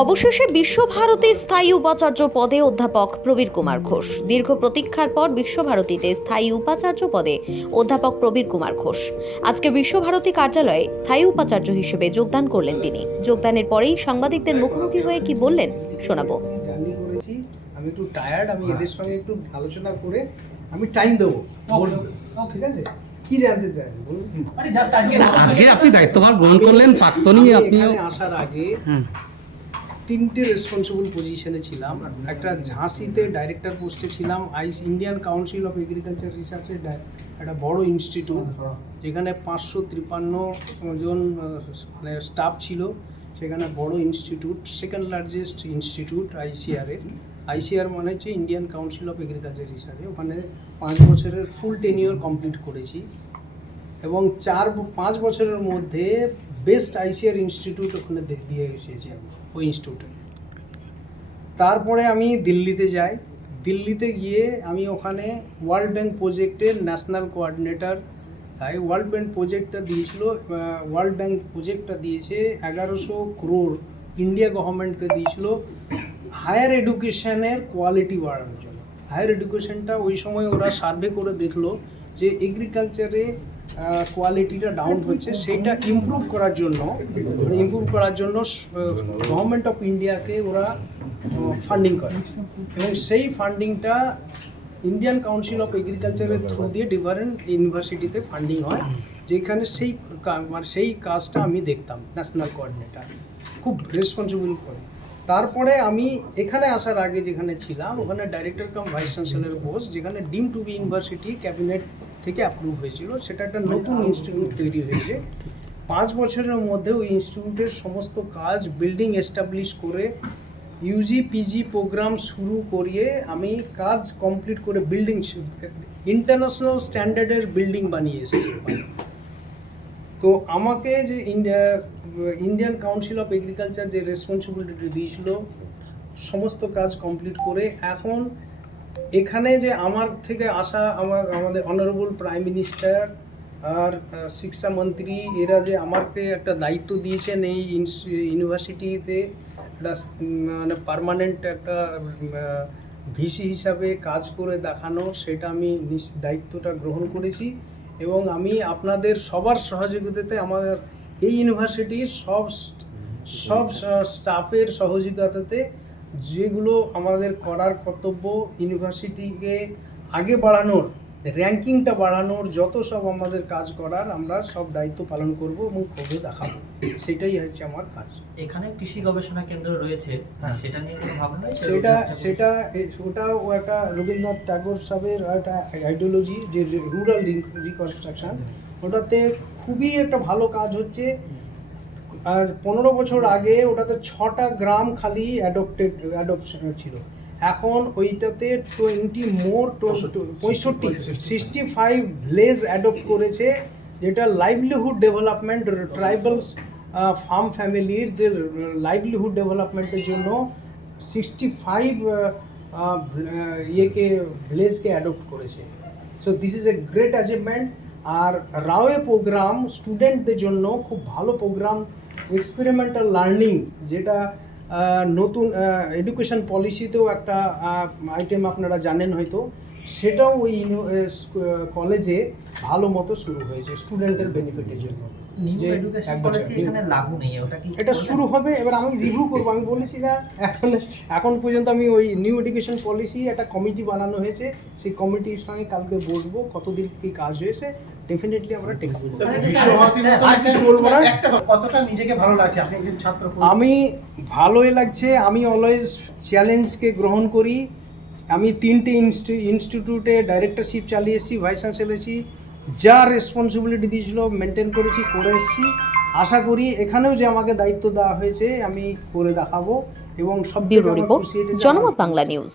অবশেষে বিশ্বভারতীর স্থায়ী উপাচার্য পদে অধ্যাপক প্রবীর কুমার ঘোষ। দীর্ঘ প্রতীক্ষার পর বিশ্বভারতীতে স্থায়ী উপাচার্য পদে অধ্যাপক প্রবীর কুমার ঘোষ। আজকে বিশ্বভারতী কার্যালয়ে স্থায়ী উপাচার্য হিসেবে যোগদান করলেন তিনি। যোগদানের পরেই সাংবাদিকদের মুখোমুখি হয়ে কি বললেন শোনাবো। আমি একটু টায়ার্ড আমি এদের সঙ্গে একটু আলোচনা করে আমি টাইম দেবো। ঠিক আছে? কি জানতে চান? আজকে আপনি দায়িত্বভার গ্রহণ করলেন প্রাক্তনই এখানে আসার আগে তিনটে রেসপন্সিবল পজিশনে ছিলাম। একটা ঝাঁসিতে ডাইরেক্টর পোস্টে ছিলাম। ICAR Indian council of agriculture রিসার্চের একটা বড় ইনস্টিটিউট যেখানে পাঁচশো তিপ্পান্ন জন মানে স্টাফ ছিল। সেখানে বড় ইনস্টিটিউট সেকেন্ড লার্জেস্ট ইনস্টিটিউট আইসিআরের আইসিআর মানে হচ্ছে ইন্ডিয়ান কাউন্সিল অফ এগ্রিকালচার রিসার্চে ওখানে পাঁচ বছরের ফুল টেনিওর কমপ্লিট করেছি এবং চার পাঁচ বছরের মধ্যে বেস্ট আইসিআর ইনস্টিটিউট ওখানে দিয়ে এসেছি আমি, ওই ইনস্টিটিউটে তারপরে আমি দিল্লিতে যাই, দিল্লিতে গিয়ে আমি ওখানে ওয়ার্ল্ড ব্যাংক প্রজেক্টের ন্যাশনাল কোঅর্ডিনেটর তাই ওয়ার্ল্ড ব্যাংক প্রজেক্টটা দিয়েছিল ওয়ার্ল্ড ব্যাংক প্রজেক্টটা দিয়েছে এগারোশো ক্রোড় ইন্ডিয়া গভর্নমেন্টকে দিয়েছিল। হায়ার এডুকেশনের কোয়ালিটি বাড়ানোর জন্য। হায়ার এডুকেশনটা ওই সময় ওরা সার্ভে করে দেখল যে এগ্রিকালচারে কোয়ালিটিটা ডাউন হচ্ছে। সেইটা ইমপ্রুভ করার জন্য ইমপ্রুভ করার জন্য গভর্নমেন্ট অফ ইন্ডিয়াকে ওরা ফান্ডিং করে। এবং সেই ফান্ডিংটা ইন্ডিয়ান কাউন্সিল অফ এগ্রিকালচারের থ্রু দিয়ে ডিফারেন্ট ইউনিভার্সিটিতে ফান্ডিং হয়, যেখানে সেই মানে সেই কাজটা আমি দেখতাম ন্যাশনাল কোঅর্ডিনেটার খুব রেসপন্সিবল করে। তারপরে আমি এখানে আসার আগে যেখানে ছিলাম, ওখানে director cum vice chancellor post যেখানে deemed to be university cabinet থেকে অ্যাপ্রুভ হয়েছিল। সেটা একটা নতুন ইনস্টিটিউট তৈরি হয়েছে। পাঁচ বছরের মধ্যে ওই ইনস্টিটিউটের সমস্ত কাজ বিল্ডিং এস্টাবলিশ করে ইউজি পিজি প্রোগ্রাম শুরু করিয়ে আমি কাজ কমপ্লিট করে বিল্ডিং ইন্টারন্যাশনাল স্ট্যান্ডার্ডের বিল্ডিং বানিয়ে এসেছি। তো আমাকে যে India Indian council of agriculture যে রেসপন্সিবিলিটি দিয়েছিল, সমস্ত কাজ কমপ্লিট করে এখন এখানে যে আমার থেকে আসা আমার, আমাদের অনারেবল প্রাইম মিনিস্টার আর শিক্ষা মন্ত্রী এরা যে আমাকে একটা দায়িত্ব দিয়েছেন এই ইউনিভার্সিটিতে একটা মানে পার্মানেন্ট একটা ভিসি হিসাবে কাজ করে দেখানো, সেটা আমি দায়িত্বটা গ্রহণ করেছি এবং আমি আপনাদের সবার সহযোগিতাতে আমাদের এই ইউনিভার্সিটি সব সব স্টাফের সহযোগিতাতে যেগুলো আমাদের করার কর্তব্য ইউনিভার্সিটিকে আগে বাড়ানোর র্যাঙ্কিংটা বাড়ানোর যত সব আমাদের কাজ করার আমরা সব দায়িত্ব পালন করব এবং করে দেখাবো। সেটাই হচ্ছে আমার কাজ। এখানে কৃষি গবেষণা কেন্দ্র রয়েছে হ্যাঁ। সেটা নিয়ে কোনো ভাবনা সেটা সেটা এ- ওটা ও একটা রবীন্দ্রনাথ ট্যাগোর সাহেবের একটা আইডিওলজি যে রুরাল রিকনস্ট্রাকশন ওটাতে খুবই একটা ভালো কাজ হচ্ছে। আর পনেরো বছর আগে ওটাতে ছটা গ্রাম খালি অ্যাডপ্টেড অ্যাডপশন ছিল। এখন ওইটাতে টোয়েন্টি মোর পঁয়ষট্টি সিক্সটি ফাইভ ভিলেজ অ্যাডপ্ট করেছে যেটা লাইভলিহুড ডেভেলপমেন্ট ট্রাইবালস ফার্ম ফ্যামিলির যে লাইভলিহুড ডেভেলপমেন্টের জন্য সিক্সটি ফাইভ ইয়েকে ভিলেজকে অ্যাডপ্ট করেছে। So this is a great achievement আর রাওয়ে প্রোগ্রাম স্টুডেন্টদের জন্য খুব ভালো প্রোগ্রাম এক্সপেরিমেন্টাল লার্নিং যেটা নতুন এডুকেশন পলিসিতেও একটা আইটেম আপনারা জানেন হয়তো। সেটাও ওই কলেজে ভালো মতো শুরু হয়েছে স্টুডেন্টের বেনিফিটের জন্য। নিউ এডুকেশন পলিসি এখানে লাগু নেই ওটা কি এটা শুরু হবে এবার আমি রিভিউ করব। আমি বলেছি না এখন এখন পর্যন্ত আমি ওই নিউ এডুকেশন পলিসি একটা কমিটি বানানো হয়েছে। সেই কমিটির সঙ্গে কালকে বসবো কতদিন কি কাজ হয়েছে ডেফিনেটলি আমরা টেক আর কিছু বলব না? কতটা নিজেকে ভালো লাগছে? আপনি একজন ছাত্র আমি ভালোই লাগছে আমি অলওয়েজ চ্যালেঞ্জকে গ্রহণ করি। আমি তিনটে ইনস্টিটিউটে ডাইরেক্টরশিপ চালিয়ে এসেছি ভাইস চ্যান্সেলারছি যা রেসপন্সিবিলিটি দিয়েছিল মেনটেন করেছি করে এসেছি। আশা করি এখানেও যে আমাকে দায়িত্ব দেওয়া হয়েছে আমি করে দেখাবো এবং সব ব্যুরো রিপোর্ট জনমত বাংলা নিউজ